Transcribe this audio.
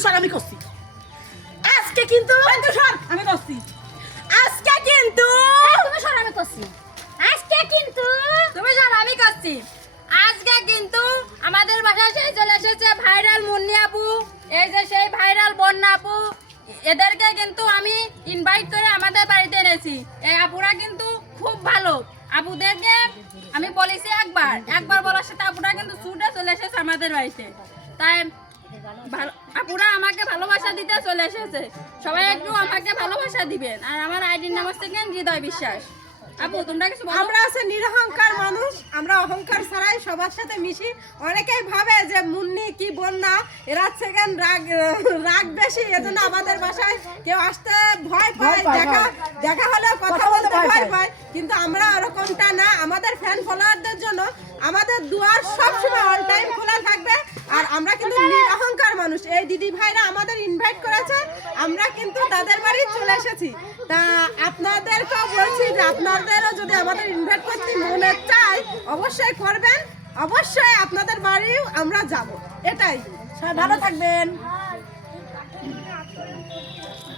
তুই সর, আমি করছি আজকে, কিন্তু তুই সর, আমি করছি আজকে, কিন্তু তুমি সর, আমি করছি আজকে, কিন্তু তুমি জানো আমি করছি আজকে। কিন্তু আমাদের বাসায় সেই চলে এসেছে ভাইরাল মুন্নি আপু, এই যে সেই ভাইরাল বন্যা আপু, এদেরকে কিন্তু আমি ইনভাইট করে আমাদের বাড়িতে এনেছি। এই আপুরা কিন্তু খুব ভালো। আপুদেরকে আমি বলেছি একবার বলার সাথে আপুরা কিন্তু ছুটে চলে এসেছে আমাদের বাড়িতে। তাই আপুরা আমাকে ভালোবাসা দিতে চলে এসেছে। সবাই একটু আমাকে ভালোবাসা দিবেন। আর আমার আইডির নাম হচ্ছে হৃদয় বিশ্বাস। আপু তোমরা কিছু বলো? আমরা আছে নিরহংকার মানুষ, আমরা অহংকার ছাড়াই সবার সাথে মিশি। অনেকেই ভাবে যে মুন্নি কি বন্যা এরা সেকেন্ড রাগ বেশি, এজন্য আমাদের বাসায় কেউ আসতে ভয় পায়, দেখা হলেও কথা বলতে ভয় পায়। কিন্তু আমরা ওরকমটা না। আমাদের ফ্যান ফলোয়ারদের জন্য আমাদের দুয়ার সবসময় অল টাইম খোলা থাকবে। আর আমরা কিন্তু নিরহংকার মানুষ। এই দিদি ভাইরা আমাদের ইনভাইট করেছে, আমরা কিন্তু তাদের বাড়ি চলে এসেছি। তা আপনাদেরকেও বলছি যে আপনাদেরও যদি আমাদের ইনভাইট করতে মনে চায় অবশ্যই করবেন, অবশ্যই আপনাদের বাড়িও আমরা যাব। এটাই। সবাই ভালো থাকবেন।